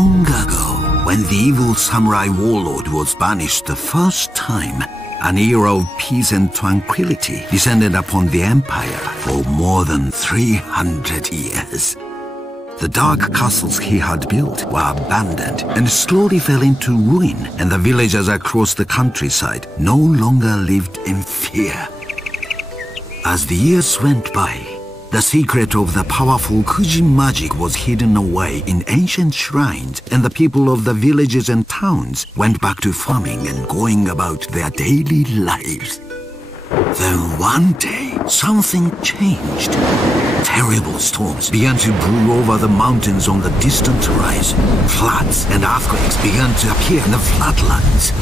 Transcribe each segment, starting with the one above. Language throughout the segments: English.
Long ago, when the evil samurai warlord was banished the first time, an era of peace and tranquility descended upon the empire for more than 300 years. The dark castles he had built were abandoned and slowly fell into ruin, and the villagers across the countryside no longer lived in fear. As the years went by, the secret of the powerful Kuji magic was hidden away in ancient shrines, and the people of the villages and towns went back to farming and going about their daily lives. Then one day, something changed. Terrible storms began to brew over the mountains on the distant horizon. Floods and earthquakes began to appear in the flatlands.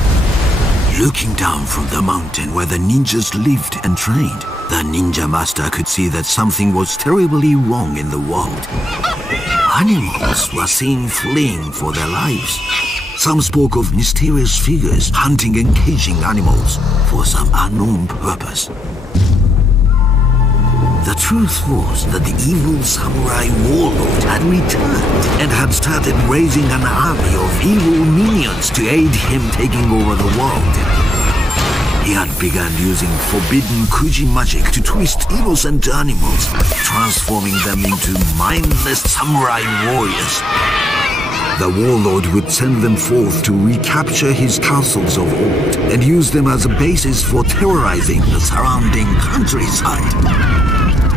Looking down from the mountain where the ninjas lived and trained, the ninja master could see that something was terribly wrong in the world. Animals were seen fleeing for their lives. Some spoke of mysterious figures hunting and caging animals for some unknown purpose. The truth was that the evil samurai warlord had returned and had started raising an army of evil minions to aid him taking over the world. He had begun using forbidden Kuji magic to twist innocent animals, transforming them into mindless samurai warriors. The warlord would send them forth to recapture his castles of old and use them as a basis for terrorizing the surrounding countryside.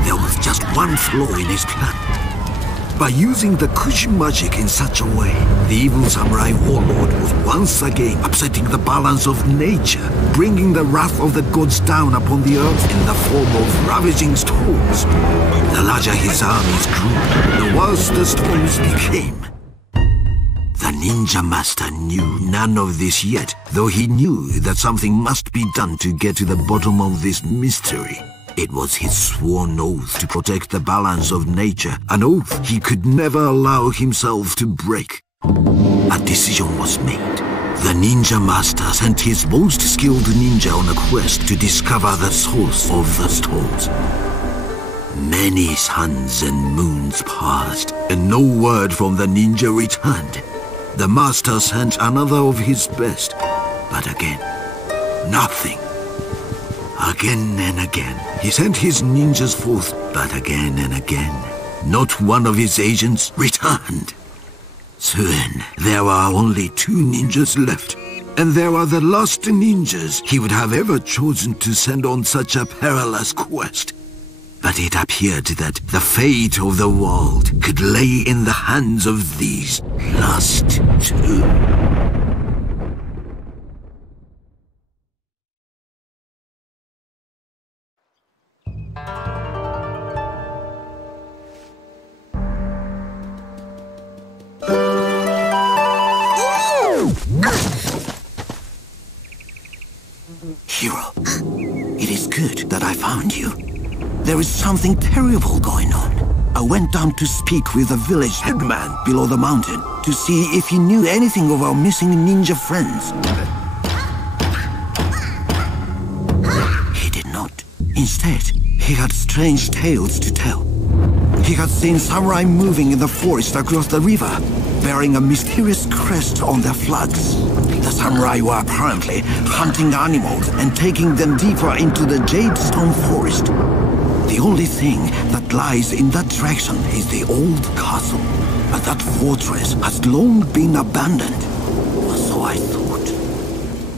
There was just one flaw in his plan. By using the Kuji magic in such a way, the evil samurai warlord was once again upsetting the balance of nature, bringing the wrath of the gods down upon the earth in the form of ravaging storms. The larger his armies grew, the worse the storms became. The ninja master knew none of this yet, though he knew that something must be done to get to the bottom of this mystery. It was his sworn oath to protect the balance of nature, an oath he could never allow himself to break. A decision was made. The ninja master sent his most skilled ninja on a quest to discover the source of the storms. Many suns and moons passed, and no word from the ninja returned. The master sent another of his best, but again, nothing. Again and again, he sent his ninjas forth, but again and again, not one of his agents returned. Soon, there were only 2 ninjas left, and they were the last ninjas he would have ever chosen to send on such a perilous quest. But it appeared that the fate of the world could lay in the hands of these last 2. Hero, it is good that I found you. There is something terrible going on. I went down to speak with the village headman below the mountain to see if he knew anything of our missing ninja friends. He did not. Instead, he had strange tales to tell. He had seen samurai moving in the forest across the river, bearing a mysterious crest on their flags. The samurai were apparently hunting animals and taking them deeper into the jadestone forest. The only thing that lies in that direction is the old castle, but that fortress has long been abandoned. So I thought.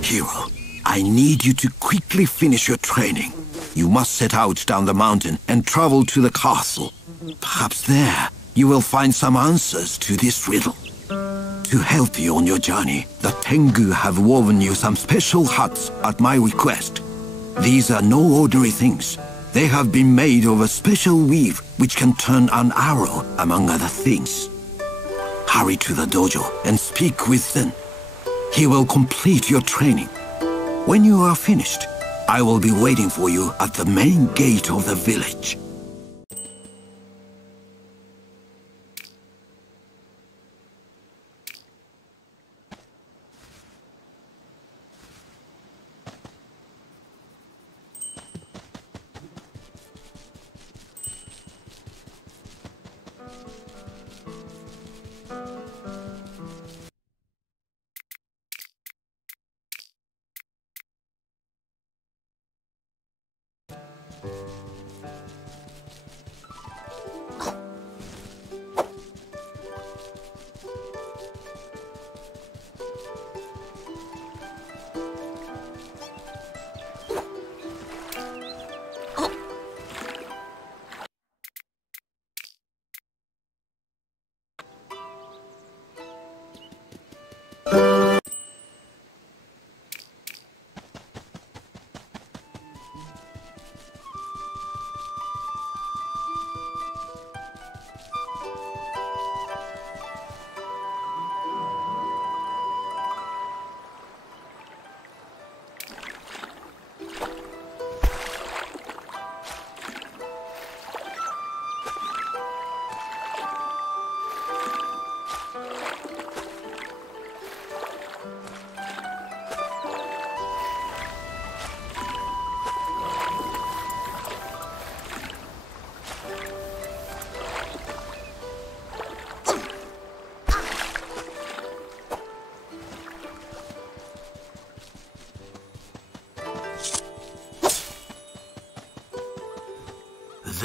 Hero, I need you to quickly finish your training. You must set out down the mountain and travel to the castle. Perhaps there you will find some answers to this riddle. To help you on your journey, the Tengu have woven you some special huts at my request. These are no ordinary things. They have been made of a special weave which can turn an arrow, among other things. Hurry to the dojo and speak with Zen. He will complete your training. When you are finished, I will be waiting for you at the main gate of the village.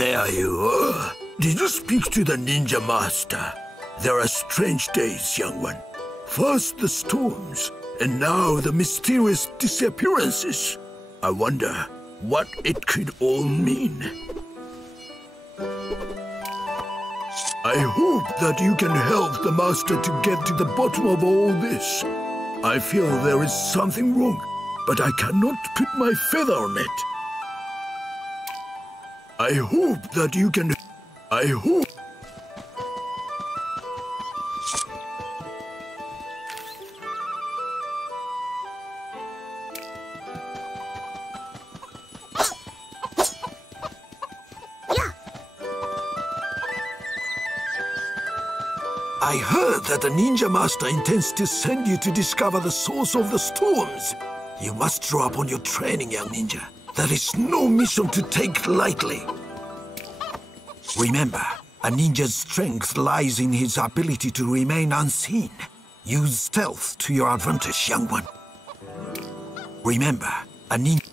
there you are. Did you speak to the ninja master? There are strange days, young one. First the storms, and now the mysterious disappearances. I wonder what it could all mean. I hope that you can help the master to get to the bottom of all this. I feel there is something wrong, but I cannot put my feather on it. I hope that you can... I hope... I heard that the ninja master intends to send you to discover the source of the storms. You must draw upon your training, young ninja. That is no mission to take lightly. Remember, a ninja's strength lies in his ability to remain unseen. Use stealth to your advantage, young one. Remember, a ninja...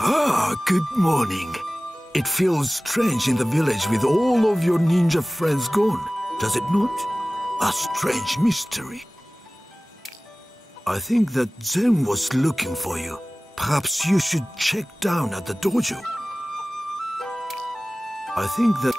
Ah, good morning. It feels strange in the village with all of your ninja friends gone, does it not? A strange mystery. I think that Zen was looking for you. Perhaps you should check down at the dojo. I think that...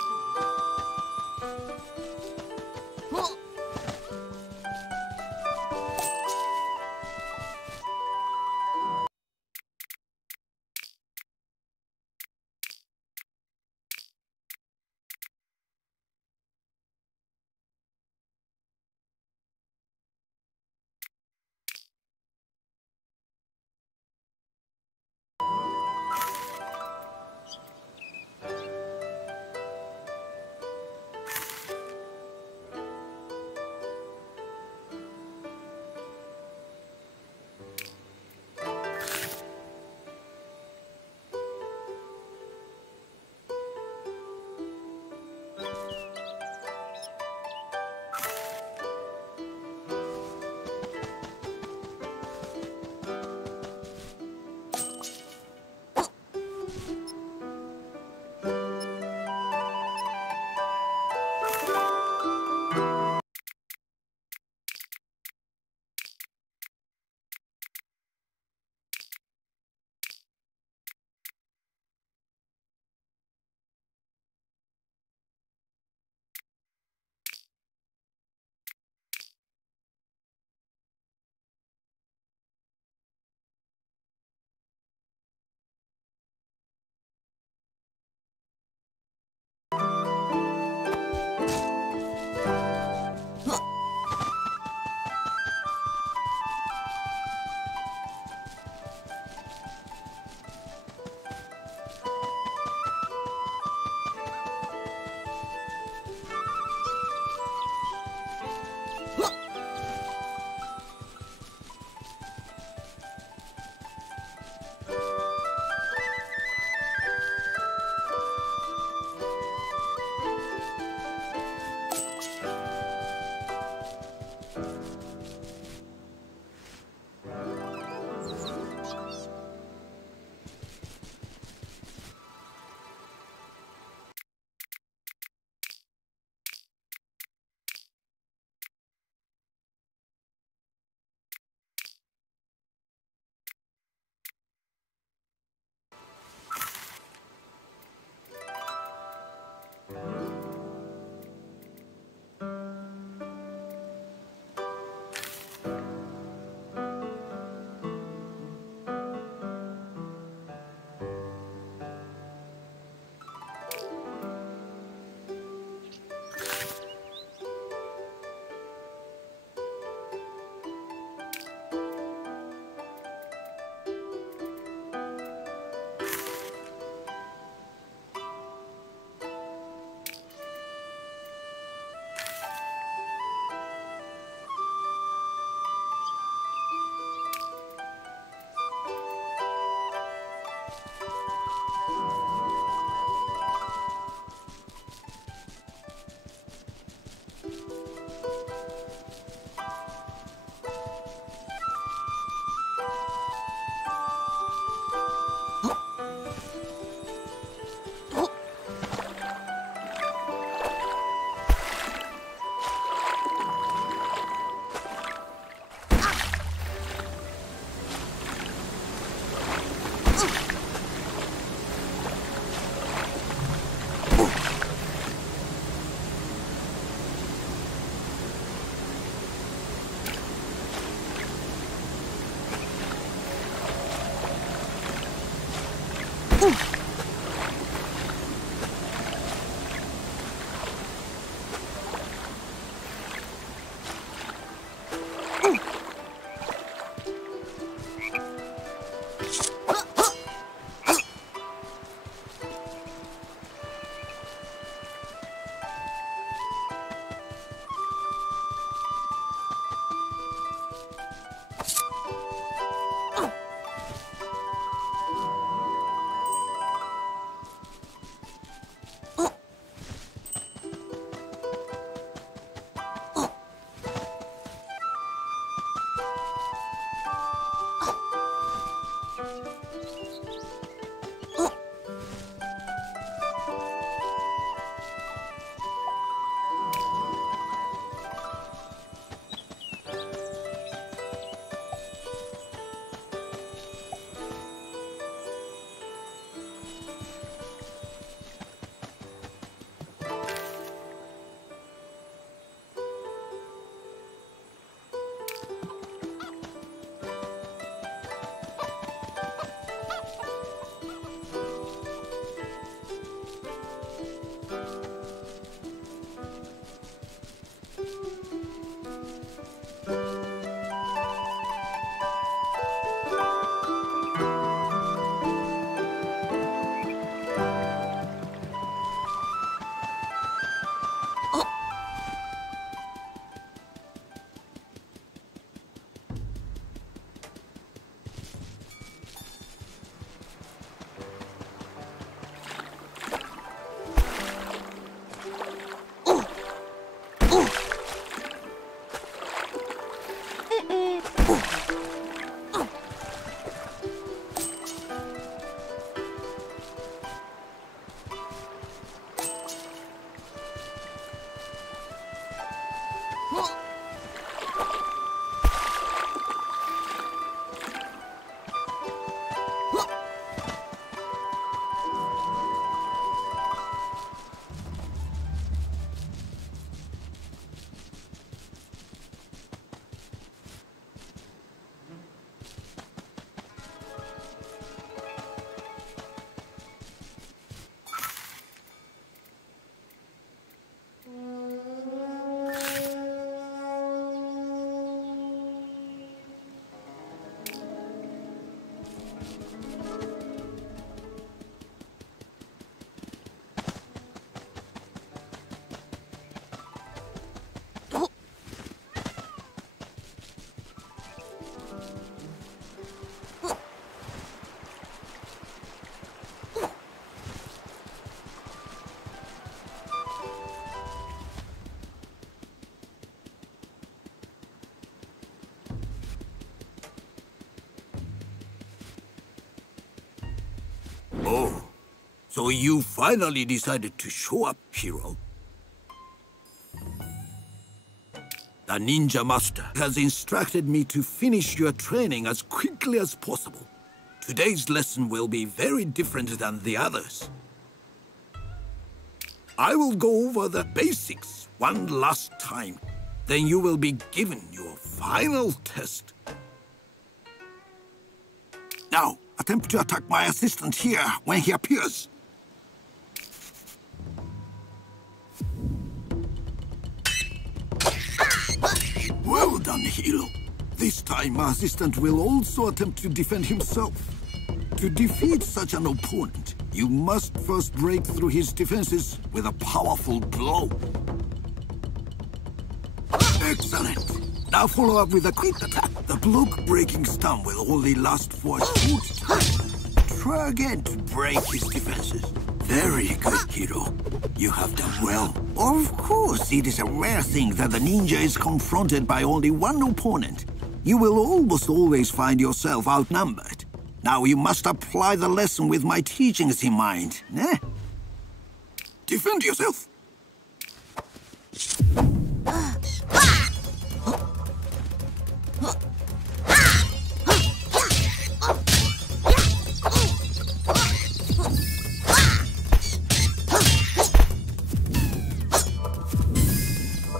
Oh, so you finally decided to show up, hero. The ninja master has instructed me to finish your training as quickly as possible. Today's lesson will be very different than the others. I will go over the basics one last time. Then you will be given your final test. Now, attempt to attack my assistant here when he appears. Well done, hero. This time, my assistant will also attempt to defend himself. To defeat such an opponent, you must first break through his defenses with a powerful blow. Excellent. Now follow up with a quick attack. The block-breaking stun will only last for a short time. Try again to break his defenses. Very good, hero. You have done well. Of course, it is a rare thing that the ninja is confronted by only one opponent. You will almost always find yourself outnumbered. Now you must apply the lesson with my teachings in mind. Eh? Defend yourself.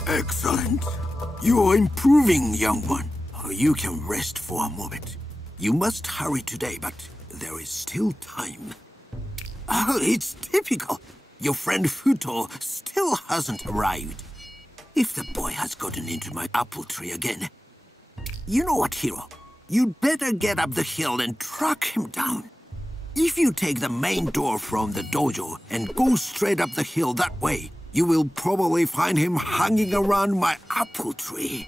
Excellent. You are improving, young one. You can rest for a moment. You must hurry today, but there is still time. Oh, it's typical. Your friend Futo still hasn't arrived. If the boy has gotten into my apple tree again... You know what, Hiro? You'd better get up the hill and track him down. If you take the main door from the dojo and go straight up the hill that way, you will probably find him hanging around my apple tree.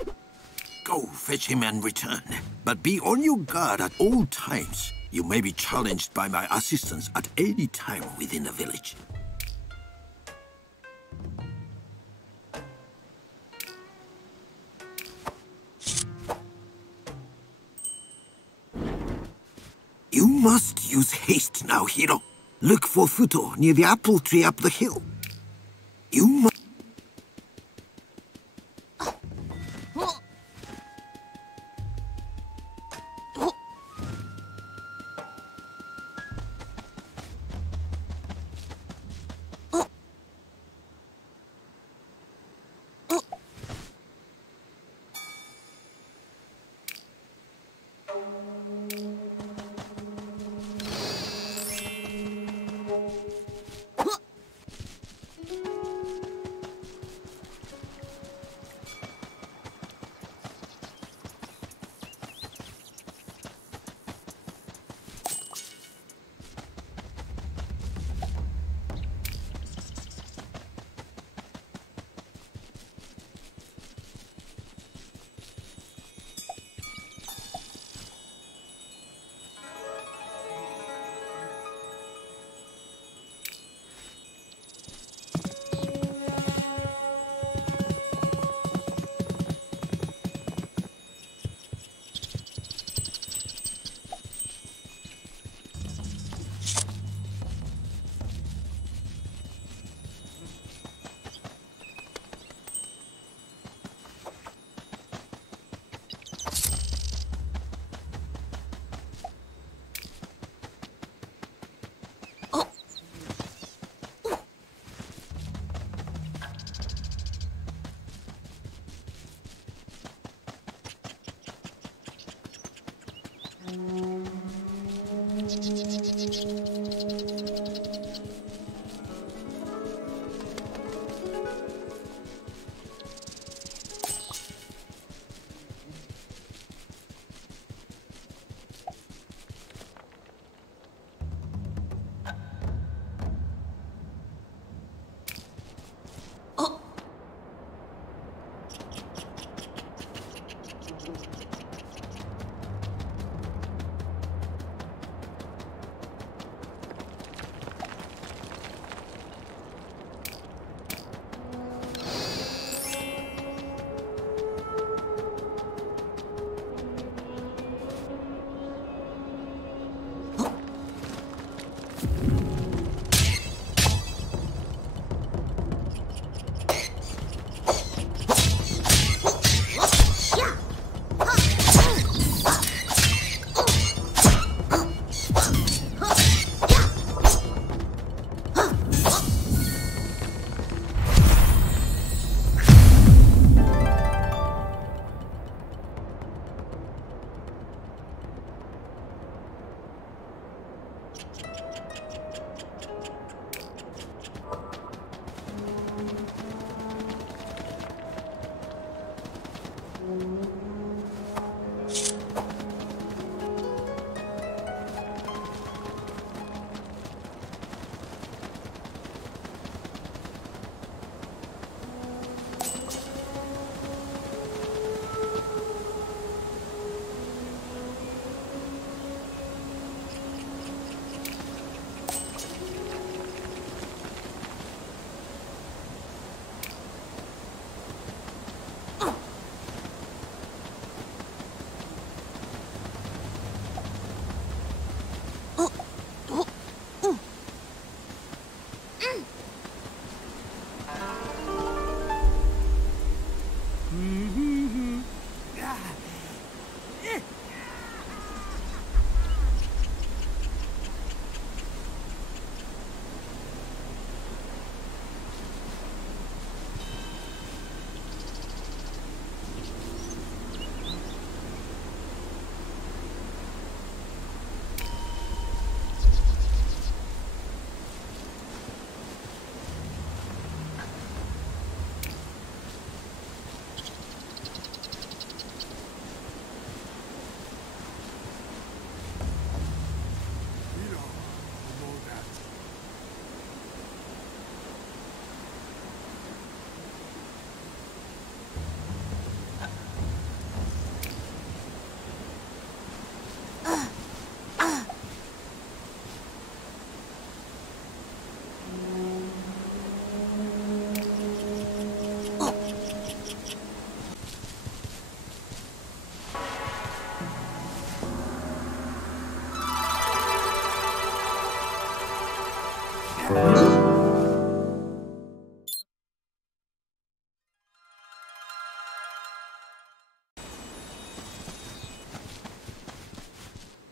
Go fetch him and return. But be on your guard at all times. You may be challenged by my assistants at any time within the village. You must use haste now, Hiro. Look for Futo near the apple tree up the hill. You must...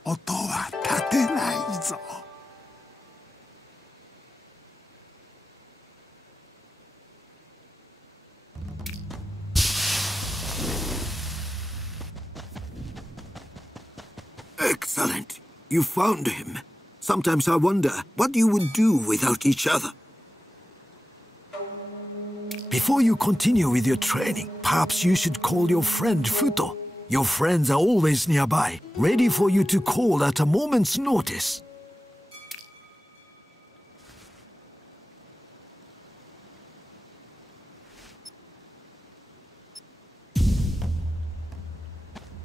音は立てないぞ。Excellent. You found him. Sometimes I wonder what you would do without each other. Before you continue with your training, perhaps you should call your friend Futo. Your friends are always nearby, ready for you to call at a moment's notice.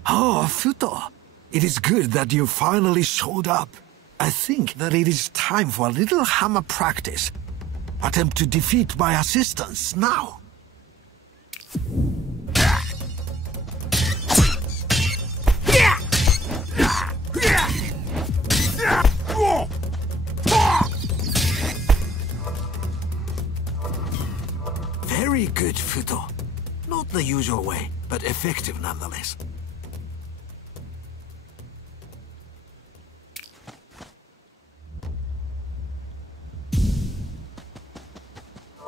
Oh, Futo. It is good that you finally showed up. I think that it is time for a little hammer practice. Attempt to defeat my assistants now. Very good, Futo. Not the usual way, but effective nonetheless.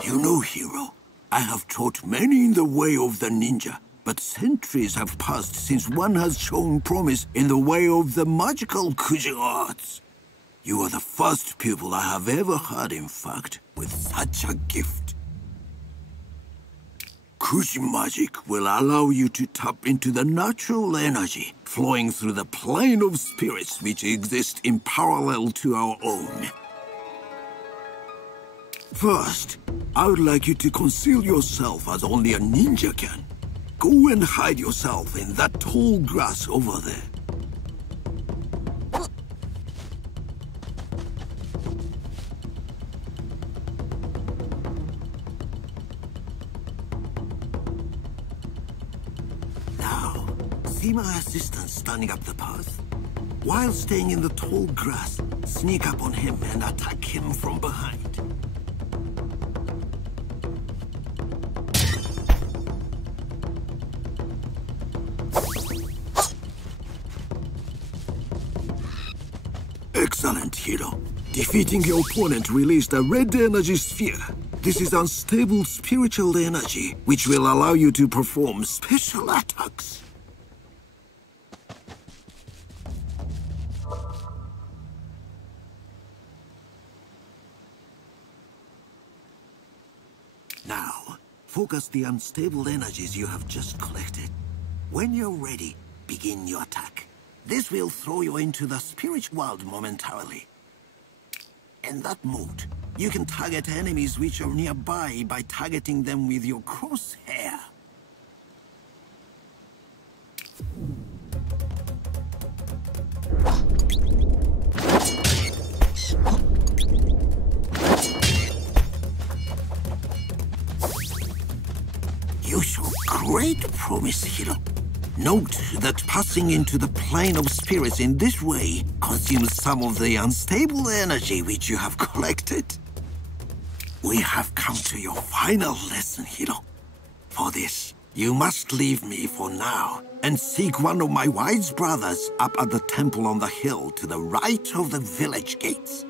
You know, hero, I have taught many in the way of the ninja, but centuries have passed since one has shown promise in the way of the magical Kuji arts. You are the first pupil I have ever had, in fact, with such a gift. Kuji magic will allow you to tap into the natural energy flowing through the plane of spirits which exist in parallel to our own. First, I would like you to conceal yourself as only a ninja can. Go and hide yourself in that tall grass over there. Now, see my assistant standing up the path? While staying in the tall grass, sneak up on him and attack him from behind. Excellent, hero. Defeating your opponent released a red energy sphere. This is unstable spiritual energy, which will allow you to perform special attacks. Now, focus the unstable energies you have just collected. When you're ready, begin your attack. This will throw you into the spirit world momentarily. In that mode, you can target enemies which are nearby by targeting them with your crosshair. You show great promise, hero. Note that passing into the plane of spirits in this way consumes some of the unstable energy which you have collected. We have come to your final lesson, hero. For this, you must leave me for now and seek one of my wise brothers up at the temple on the hill to the right of the village gates.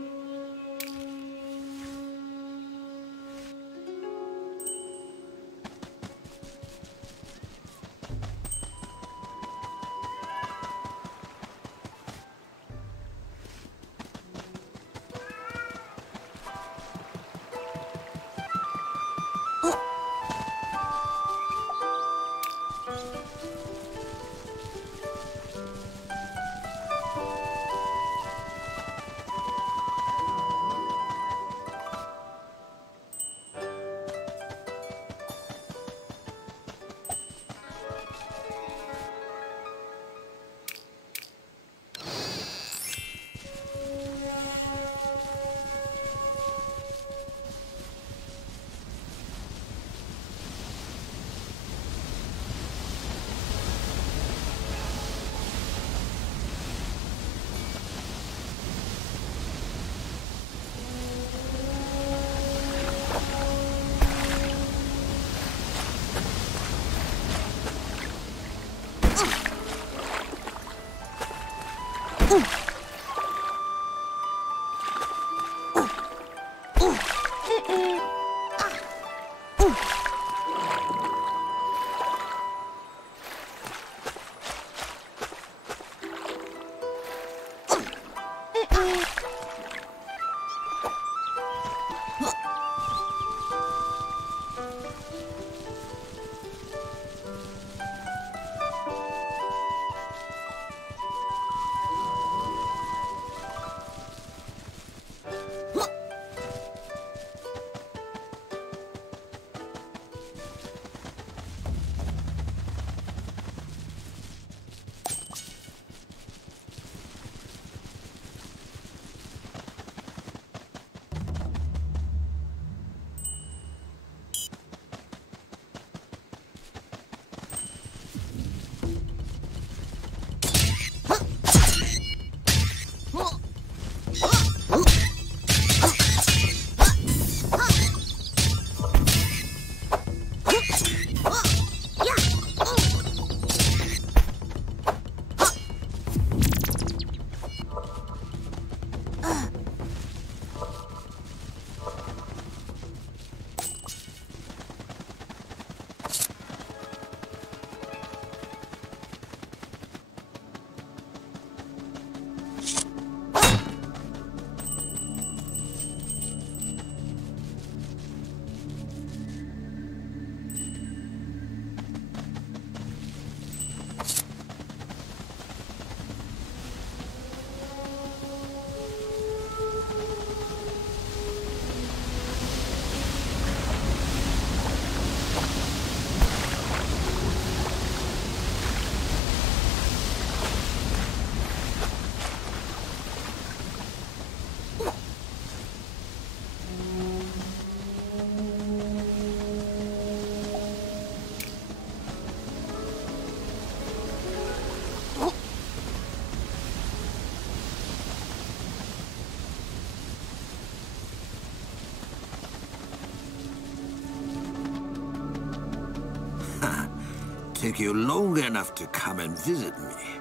Took you long enough to come and visit me.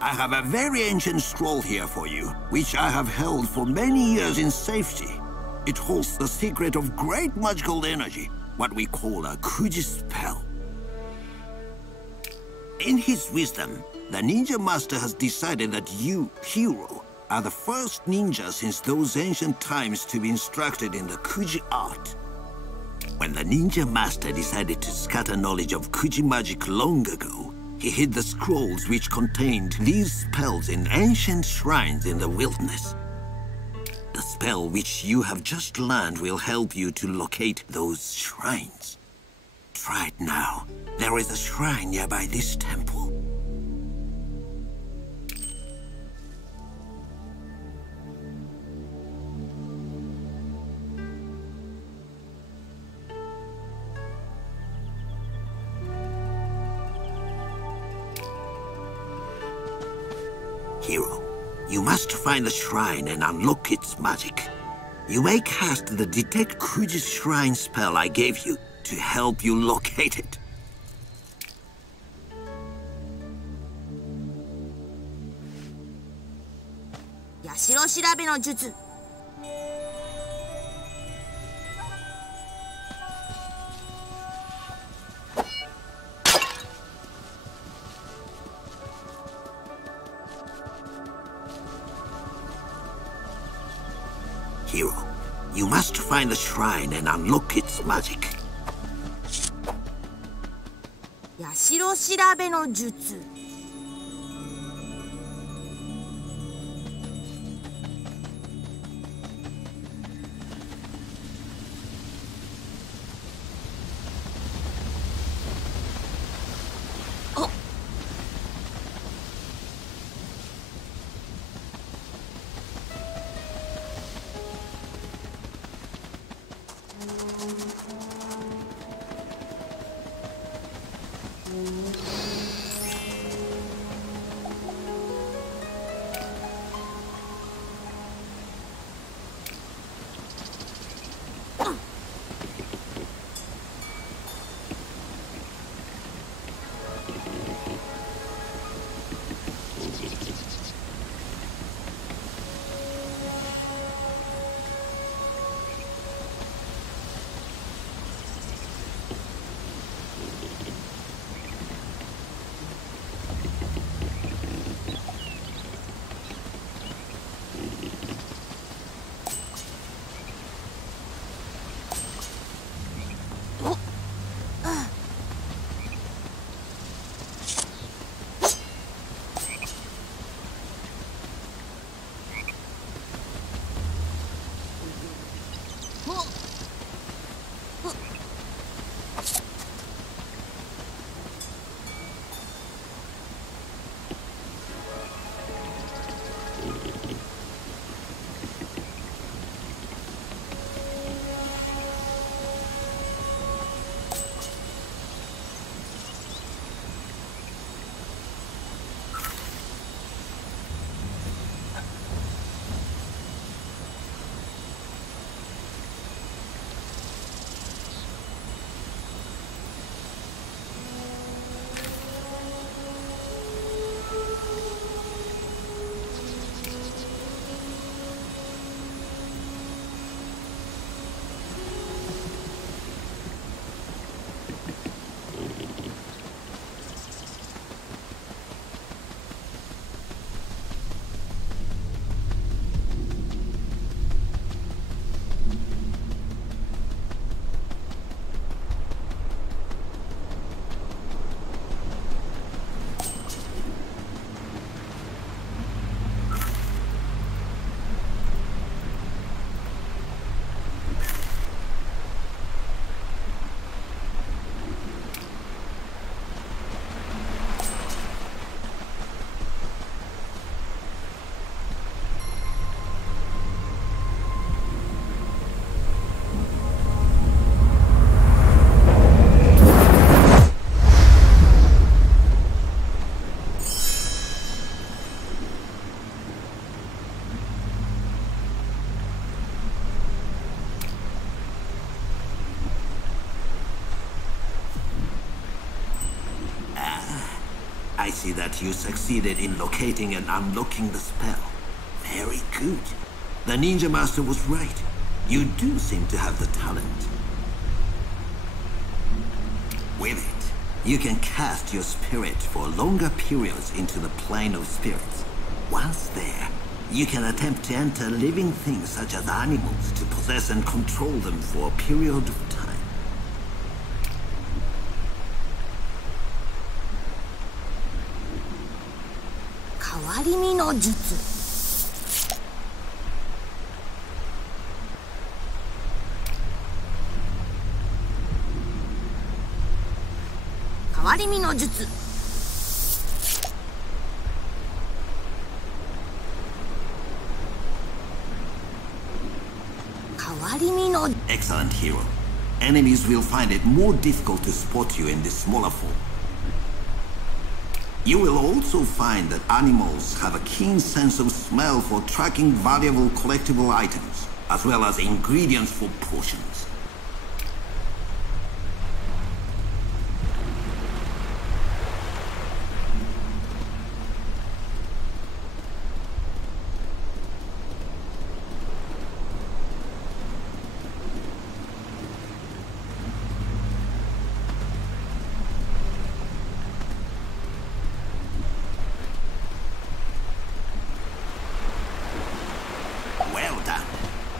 I have a very ancient scroll here for you, which I have held for many years in safety. It holds the secret of great magical energy, what we call a Kuji spell. In his wisdom, the ninja master has decided that you, hero, are the first ninja since those ancient times to be instructed in the Kuji art. When the ninja master decided to scatter knowledge of Kuji magic long ago, he hid the scrolls which contained these spells in ancient shrines in the wilderness. The spell which you have just learned will help you to locate those shrines. Try it now. There is a shrine nearby this temple. Hero, you must find the shrine and unlock its magic. You may cast the Detect Kuji Shrine spell I gave you to help you locate it. Hero, you must find the shrine and unlock its magic. 社調べの術 I see that you succeeded in locating and unlocking the spell. Very good. The ninja master was right. You do seem to have the talent. With it, you can cast your spirit for longer periods into the plane of spirits. Once there, you can attempt to enter living things such as animals to possess and control them for a period of time. Kawarimi no jutsu. Kawarimi no jutsu. Excellent, hero. Enemies will find it more difficult to spot you in this smaller form. You will also find that animals have a keen sense of smell for tracking valuable collectible items, as well as ingredients for potions.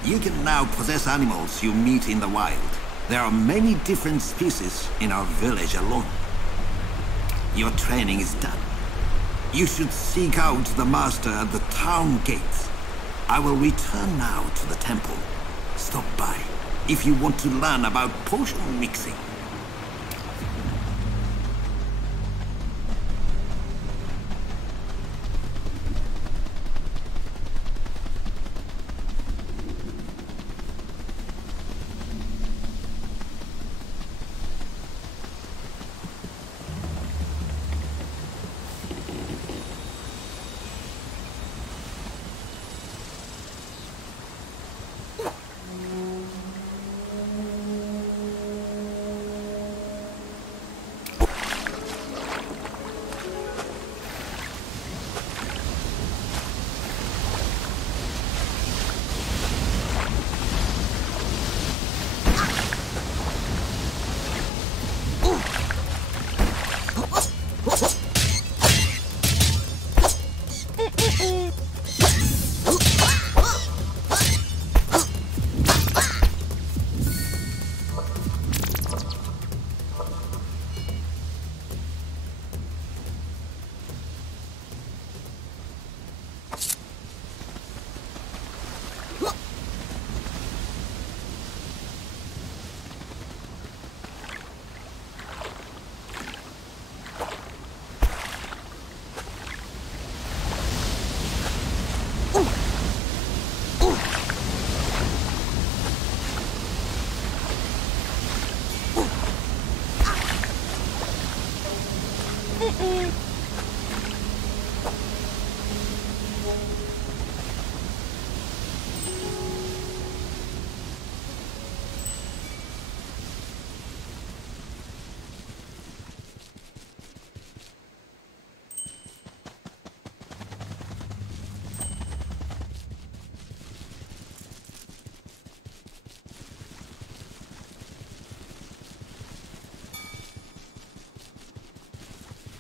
You can now possess animals you meet in the wild. There are many different species in our village alone. Your training is done. You should seek out the master at the town gates. I will return now to the temple. Stop by if you want to learn about potion mixing.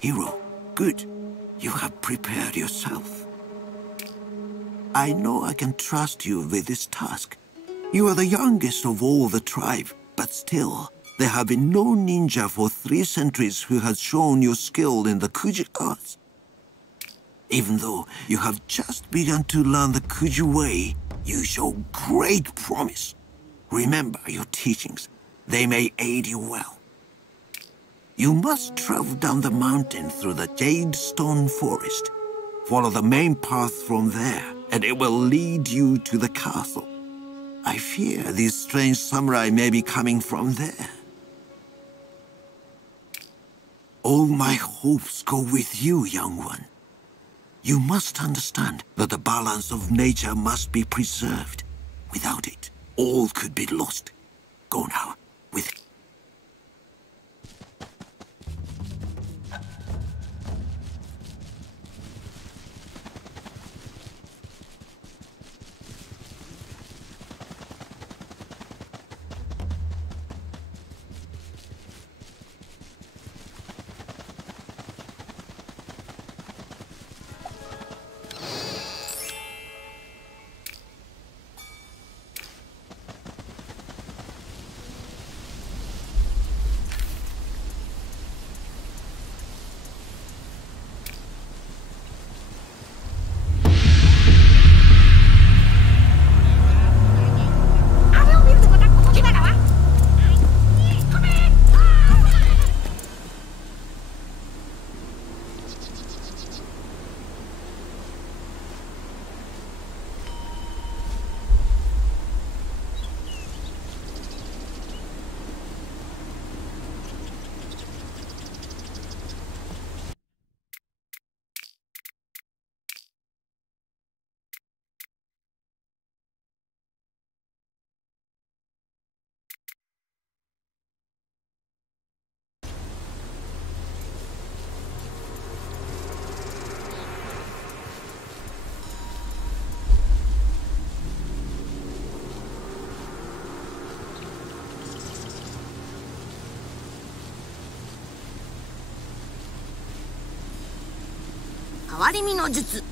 Hero, good. You have prepared yourself. I know I can trust you with this task. You are the youngest of all the tribe, but still, there have been no ninja for 3 centuries who has shown your skill in the Kuji arts. Even though you have just begun to learn the Kuji way, you show great promise. Remember your teachings. They may aid you well. You must travel down the mountain through the Jade Stone Forest. Follow the main path from there, and it will lead you to the castle. I fear these strange samurai may be coming from there. All my hopes go with you, young one. You must understand that the balance of nature must be preserved. Without it, all could be lost. Go now, with わり身の術。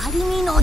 わり身の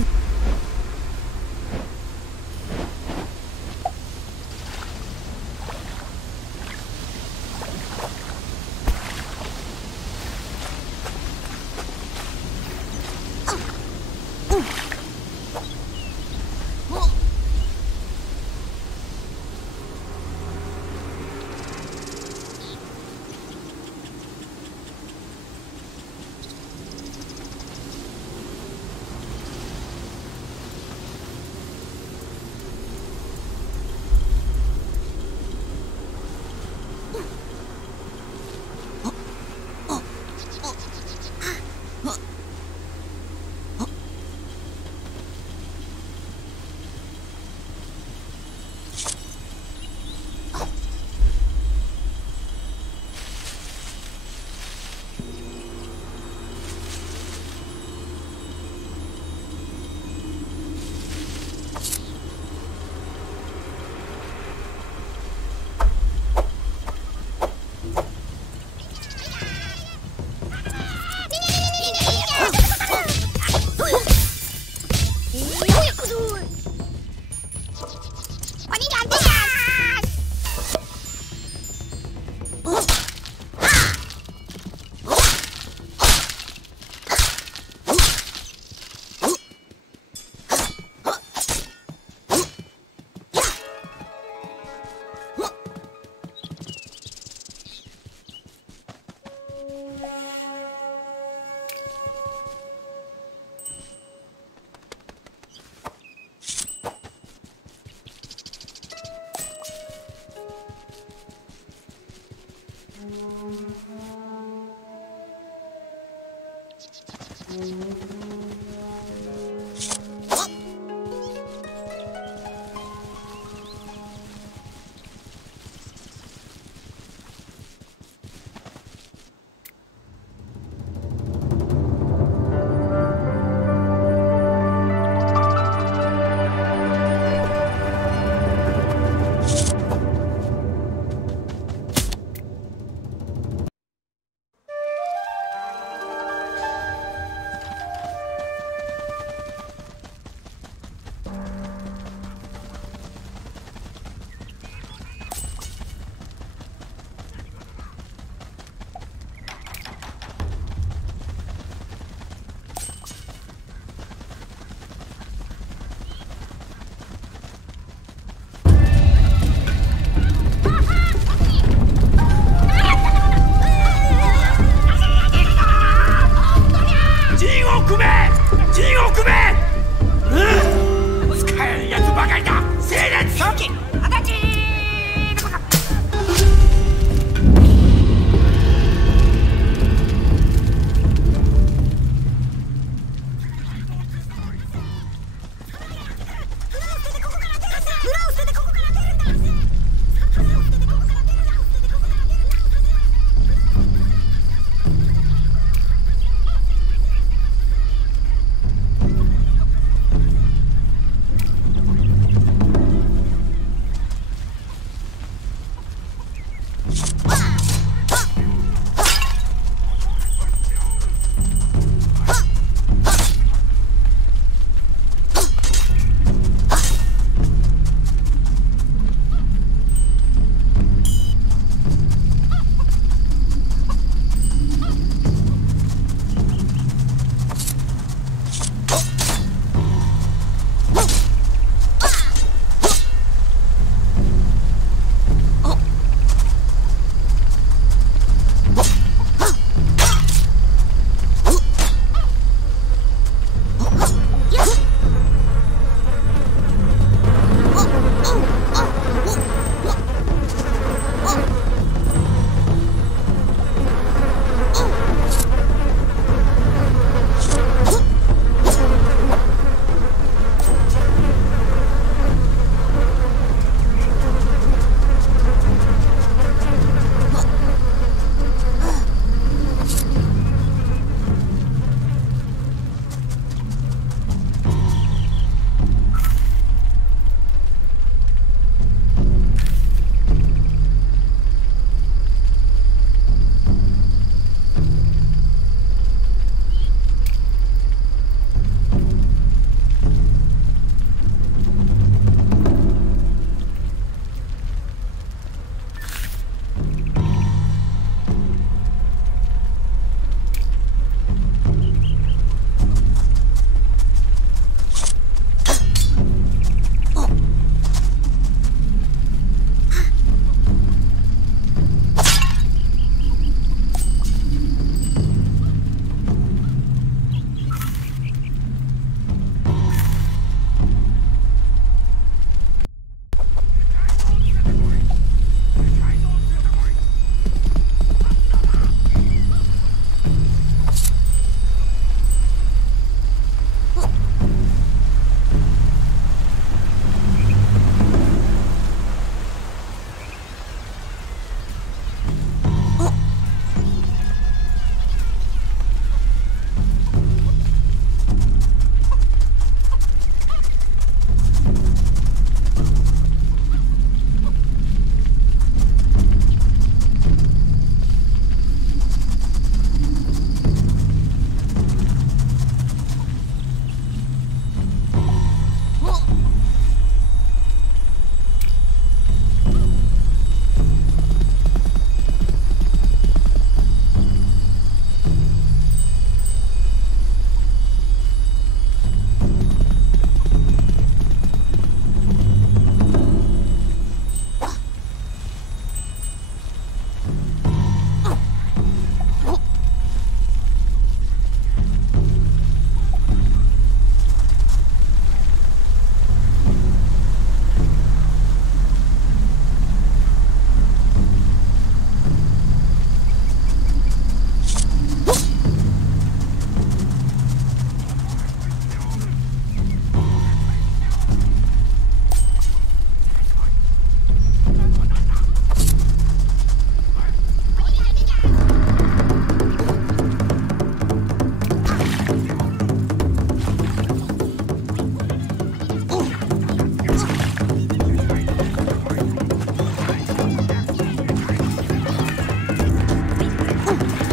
Mm-hmm.